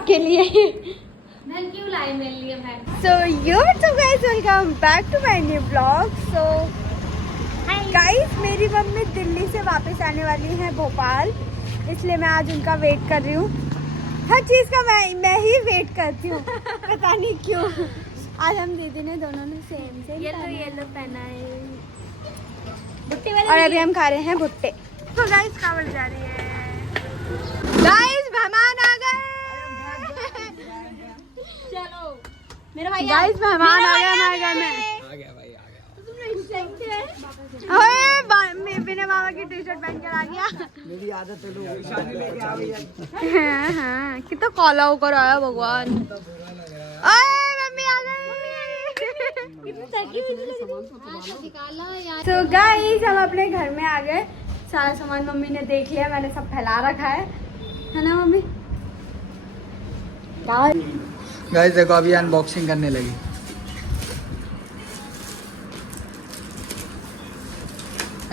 आपके लिए। बहन क्यों लाई मेरे लिए बहन? So YouTube guys, welcome back to my new vlog. So guys, मेरी मम्मी दिल्ली से वापस आने वाली है भोपाल, इसलिए मैं आज उनका वेट कर रही हूँ। हर चीज़ का मैं ही वेट करती हूँ, पता नहीं क्यों। आज हम दीदी ने दोनों ने सेम येलो पहना है। और अभी हम खा रहे हैं भुट्टे। तो गाइस खावड़ जा रही है। गाइस मेहमान आ गए। चलो मेरा भाई गाइस मेहमान आ गए हमारे घर में। आ गया भाई आ गया। ओए बिना मामा की टी शर्ट पहन कर आ गया। मेरी आदत है लोग निशानी लेके आ भैया। हाँ कितना काला होकर आया भगवान। ओए मम्मी आ गई। तो गाइस हम अपने घर में आ गए। सारा सामान मम्मी ने देख लिया, मैंने सब फैला रखा है ना मम्मी? गाइस देखो अभी अनबॉक्सिंग करने लगी।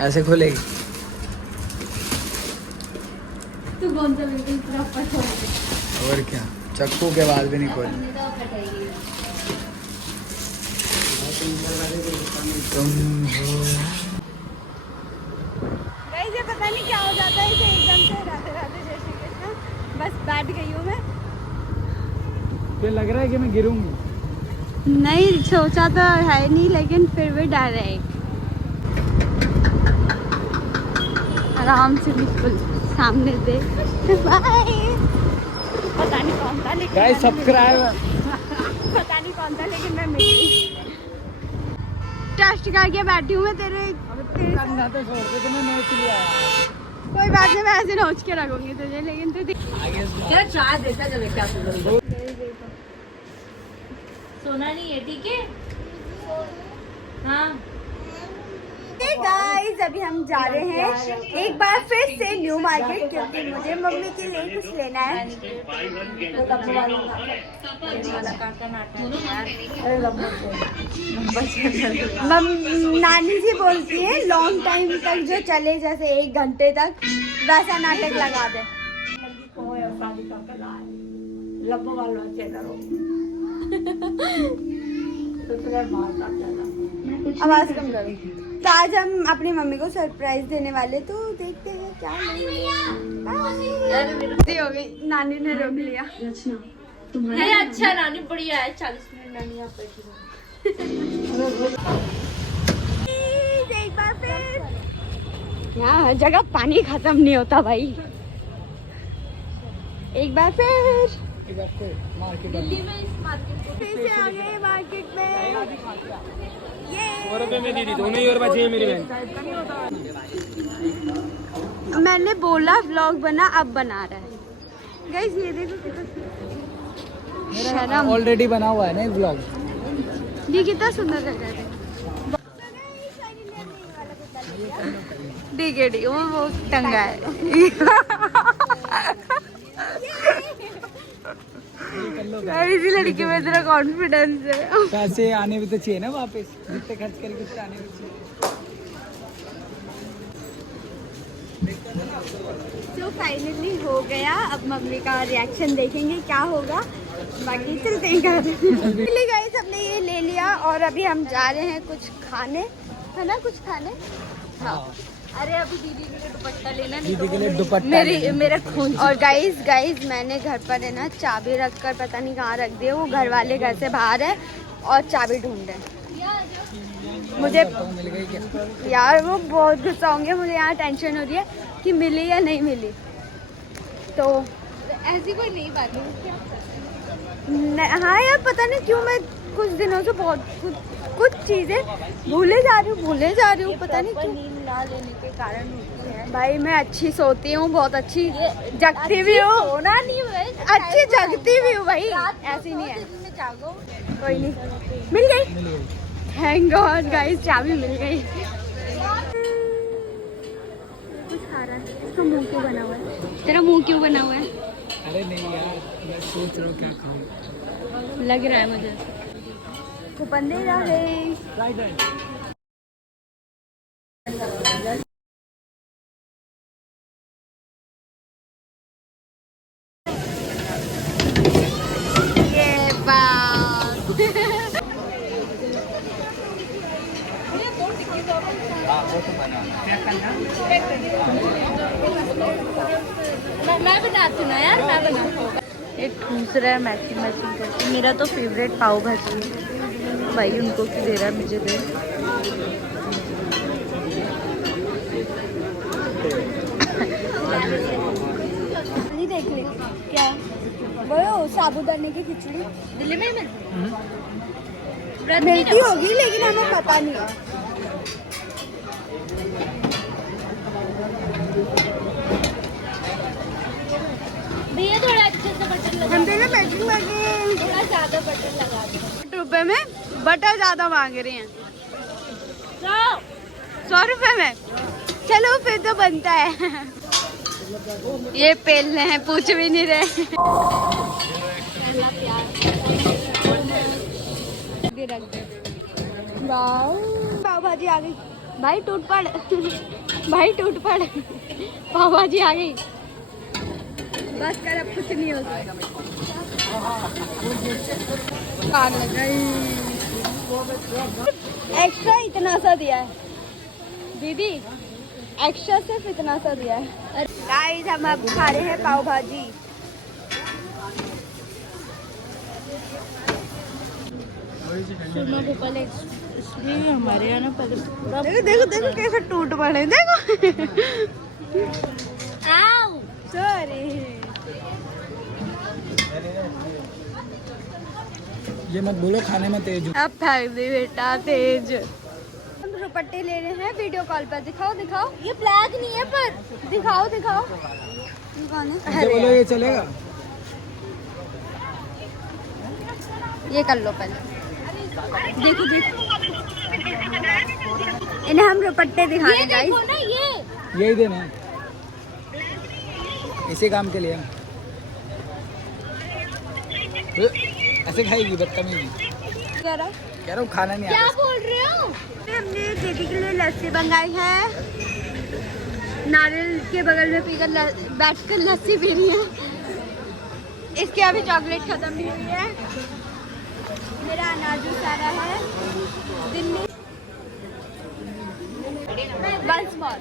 ऐसे खुलेगी। तू कौन सा बिल्कुल प्रॉपर हो? और क्या, चक्कू के बाद भी नहीं खोली। तुम हो। गाइस ये पता नहीं क्या हो जाता है, इसे एकदम से राधे राधे जय श्री कृष्ण। बस बैठ गई हूँ मैं। फिर लग रहा है कि मैं गिरूंगी। नहीं सोचा तो है नहीं, लेकिन फिर भी डर है। आराम से बिल्कुल सामने देख। बाय। पता नहीं कौन था लेकिन गाइस सब्सक्राइब। पता नहीं कौन था लेकिन मैं मिल गई। टेस्ट करके बैठी हूँ मैं तेरे। कोई बात नहीं, मैं ऐसे नोच के रखूंगी तुझे, लेकिन तू क्या चाय देखा जब क्या सोना नहीं है, ठीक है? हाँ गाइस अभी हम जा रहे हैं एक बार फिर से न्यू मार्केट, क्योंकि मुझे मम्मी के लिए कुछ लेना है। नानी जी बोलती है लॉन्ग टाइम तक जो चले, जैसे 1 घंटे तक, वैसा नाटक लगा दे। आवाज कम करो। तो आज हम अपनी मम्मी को सरप्राइज देने वाले, तो देखते हैं क्या हो गई। नानी ने रोक लिया। नहीं अच्छा नानी बढ़िया है। 40 मिनट नानी यहाँ बैठी एक बार फिर यहाँ हर जगह पानी खत्म नहीं होता भाई। एक बार फिर दिल्ली में इस मार्केट फिर से आ गए मार्केट में। ₹100 में दीदी दोनों ही और बचे हैं मेरी बहन। मैंने बोला व्लॉग बना, अब बना रहा है। गाइस ये देखो कितना शर्म। ऑलरेडी बना हुआ है ना व्लॉग। ये कितना सुंदर लग रहा है। डीकेडी वो टंगा है। इसी लड़की में तेरा कॉन्फिडेंस है। पैसे आने भी तो चाहिए ना वापस, जितने खर्च करके उतने आने भी चाहिए। तो फाइनली हो गया। अब मम्मी का रिएक्शन देखेंगे क्या होगा, बाकी चलते हैं घर। गाइस हमने ये ले लिया और अभी हम जा रहे हैं कुछ खाने, है ना? कुछ खाने। हाँ। अरे अभी दीदी के लिए दुपट्टा लेना, नहीं दीदी के लिए दुपट्टा मेरा खून। और गाइस मैंने घर पर है ना चाबी रखकर पता नहीं कहाँ रख दी है। वो घर वाले घर से बाहर है और चाबी ढूंढ रहे हैं। मुझे मिल गई क्या? यार वो बहुत गुस्सा होंगे। मुझे यहाँ टेंशन हो रही है कि मिली या नहीं मिली। तो ऐसी कोई नहीं बात हाँ यार पता नहीं क्यों मैं कुछ दिनों से बहुत कुछ चीजें भूले जा रही हूँ पता नहीं क्यों। नींद ना लेने के कारण होती है भाई मैं अच्छी सोती हूँ, बहुत अच्छी जगती भी हूँ। सोना नहीं है, अच्छी जगती भी हूँ भाई, ऐसी नहीं है। जागो। कोई नहीं, मिल गई। थैंक गॉड गाइस चाबी मिल गई। कुछ खा रहा है, इसका मुंह क्यों बना हुआ है? तेरा मुंह क्यों बना हुआ है? अरे नहीं यार, मैं सोच रहा हूँ क्या खाऊं। लग रहा है मुझे कूपन दे रहा है। मैं बनाती हूँ ना यार, मैं बनाती हूँ। एक ठूस रहा है मैचिंग मैचिंग करके। मेरा तो फेवरेट पाव भाजी है भाई, उनको क्यों दे रहा है, मुझे दे। नहीं देख ले क्या वो साबूदाने की खिचड़ी दिल्ली में ही मिलती होगी लेकिन हमें पता नहीं है। भैया थोड़ा अच्छे से बटर लगा, हम दोनों मैचिंग मैचिंग। थोड़ा ज्यादा बटर लगा दो। 100 रुपए में बटर ज्यादा मांग रहे हैं। 100 रुपए में चलो फिर तो बनता है। ये पेल रहे हैं, पूछ भी नहीं रहे। पहला प्याज पाव भाजी आ गई भाई, टूट पड़ भाई टूट पड़, पाव भाजी आ गई। बस कर, अब कुछ नहीं हो जाएगा। एक्स्ट्रा इतना सा दिया है दीदी, एक्स्ट्रा सिर्फ इतना सा दिया है। गाइस हम अब खा रहे हैं पाव भाजी। सुनो भोपाल इसलिए हमारे यहाँ ना पहले देखो देखो देखो कैसे टूट पड़े, देखो। आओ सॉरी। ये मत बोलो खाने में तेज हूँ। अब फेंक दे बेटा तेज। हम दुपट्टे ले रहे हैं वीडियो कॉल पर, दिखाओ दिखाओ। ये ब्लैक नहीं है पर दिखाओ दिखाओ। ये कौन है? ये बोलो ये चलेगा। ये कर लो पहले, देखो देखो। इन्हें हम दुपट्टे दिखा रहे ये हैं गाइस। देखो ना, ये यही देना है, इसी काम के लिए। ऐसे खाएगी बदतमीजी। कह रहा कह रहा हूँ खाना नहीं क्या आता। बोल रहे हो? हमने दीदी के लिए लस्सी मंगाई है। नारियल के बगल में पीकर बैठकर लस्सी पी रही है। इसके अभी चॉकलेट खत्म नहीं हुई है। मेरा अनार जूस आ रहा है दिल्ली। वंस मोर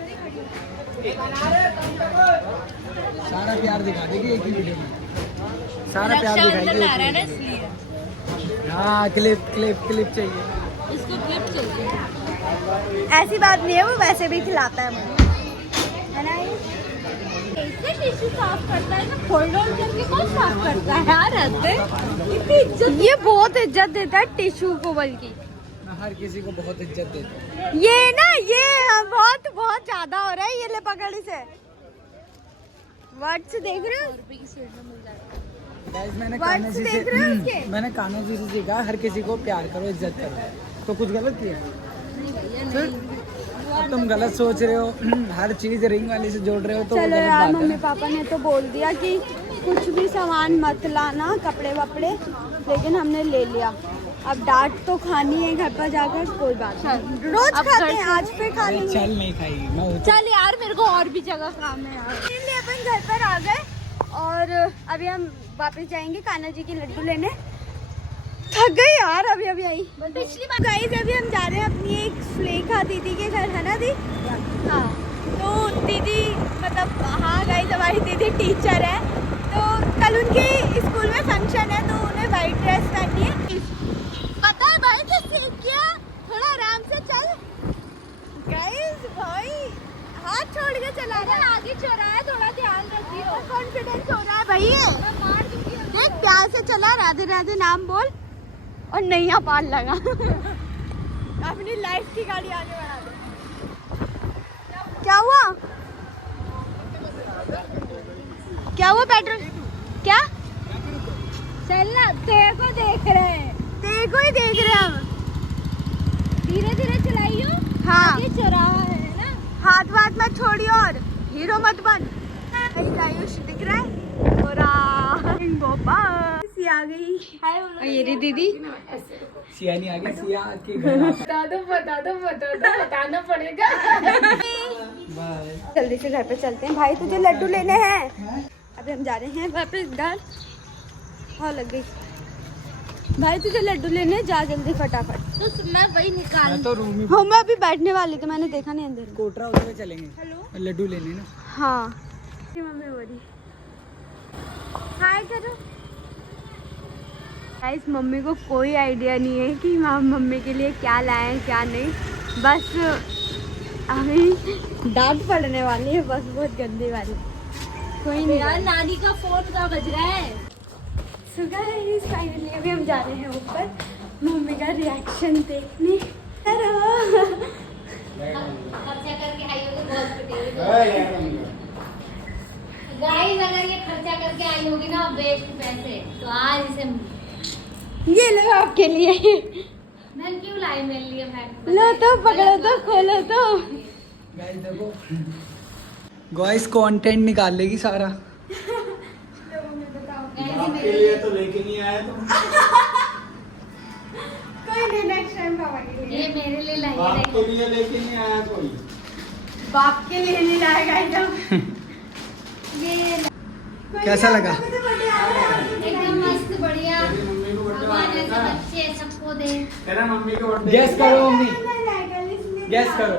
सारा प्यार दिखा देगी एक ही वीडियो में, सारा प्यार रक्षाबंधन आ रहा है दिखाएगी। ना, इसलिए हाँ क्लिप क्लिप क्लिप चाहिए। इसको क्लिप चाहिए। ऐसी बात नहीं है, वो वैसे भी खिलाता है मुझे, है ना। कैसे टिश्यू साफ करता है ना, फोल्ड ऑन करके कौन साफ करता है यार? हद है, इतनी इज्जत। ये बहुत इज्जत देता है टिश्यू को, बल्कि मैं हर किसी को बहुत इज्जत देता हूँ। ये ना ये बहुत बहुत ज्यादा हो रहा है। ये ले पकड़ इसे। वर्ड्स देख रहे हो? गाइस मैंने Words कान्हा जी देख रहे हो उसके? से मैंने कान्हा जी से सीखा हर किसी को प्यार करो, इज्जत करो। तो कुछ गलत किया? अब तुम गलत सोच रहे हो। हर चीज रिंग वाली से जोड़ रहे हो तो वो चलो गलत यार, बात है मम्मी ना। पापा ने तो बोल दिया कि कुछ भी सामान मत लाना, कपड़े वपड़े, लेकिन हमने ले लिया। अब डांट तो खानी है घर पर जाकर, कोई बात नहीं, रोज अब खाते घर हैं, से- आज पे खा अरे लेंगे। चल नहीं खाएगी मैं हूँ। चल यार, मेरे को और भी जगह काम है यार। इसलिए अपन घर पर आ गए और अभी हम वापस जाएंगे कान्हा जी के लड्डू लेने। थक गई यार, अभी अभी आई। पिछली बार गाइस अभी हम जा रहे हैं अपनी एक सुलेखा दीदी के घर, है ना दी? हाँ, तो दीदी मतलब हाँ गाइस हमारी दीदी टीचर है, तो कल उनके स्कूल में फंक्शन है, तो उन्हें वाइट ड्रेस पहननी है। पता है भाई कैसे किया? थोड़ा आराम से चल गाइस। भाई हाथ छोड़ के चला रहा है, आगे चौराहा, थोड़ा ध्यान रखियो। कॉन्फिडेंस हो रहा है भाई ये। मैं मार दूंगी। देख प्यार से चला, राधे राधे नाम बोल और नैया पार लगा। अपनी लाइफ की गाड़ी आगे बढ़ा दे। क्या हुआ? क्या हुआ? पेट्रोल क्या? चल ना, तेरे को देख रहे हैं, तेरे को ही देख रहे हैं हम। धीरे धीरे चलाइयो। हाँ, आगे चौराहा है ना। हाथ वाथ मत छोड़ियो और हीरो मत बन। आयुष दिख रहा है पूरा भोपाल। सी आ गई। हाय और ये रही दीदी। सिया नहीं आ गई, सिया के घर आता बता दो बताना पड़ेगा। है। बाय। जल्दी से घर पे चलते हैं भाई, तुझे लड्डू लेने हैं। अभी हम जा रहे हैं वापस घर। हाँ लग गई। भाई तुझे लड्डू लेने जा जल्दी फटाफट। तो मैं वही निकाल। मैं तो रूम ही हाँ मैं अभी बैठने वाली थी, मैंने देखा नहीं अंदर। कोटरा उधर चलेंगे। हेलो लड्डू लेने ना। हाँ मम्मी हो रही हाय करो। गाइस मम्मी को कोई आइडिया नहीं है कि मम्मी के लिए क्या लाएं क्या नहीं, बस अभी डांट पड़ने वाली है, बस बहुत गंदी वाली। कोई नहीं यार नानी का फोन का बज रहा है। गाइस फाइनली अभी हम जा रहे हैं ऊपर मम्मी का रिएक्शन देखने। खर्चा करके आई होगी बहुत पिटेगी। गाइस अगर ये खर्चा करके आई होगी ना वेस्ट पैसे, तो आज इसे ये लो आपके लिए। मैं क्यों लाई मेरे लिए बैग? लो तो पकड़ो तो खोलो तो। गाइस देखो गाइस कंटेंट निकाल लेगी सारा। आपके लिए तो लेके नहीं आया तुम। कोई नहीं नेक्स्ट टाइम पापा के लिए। ये मेरे लिए लाई है। आपके लिए लेके नहीं आया कोई। बाप के लिए नहीं लाएगा एकदम। ये कैसा लगा? एकदम मस्त बढ़िया। तेरी मम्मी को बर्थडे भगवान ऐसे वाला बच्चे सबको दे। तेरा मम्मी को बर्थडे गैस करो मम्मी, गैस करो।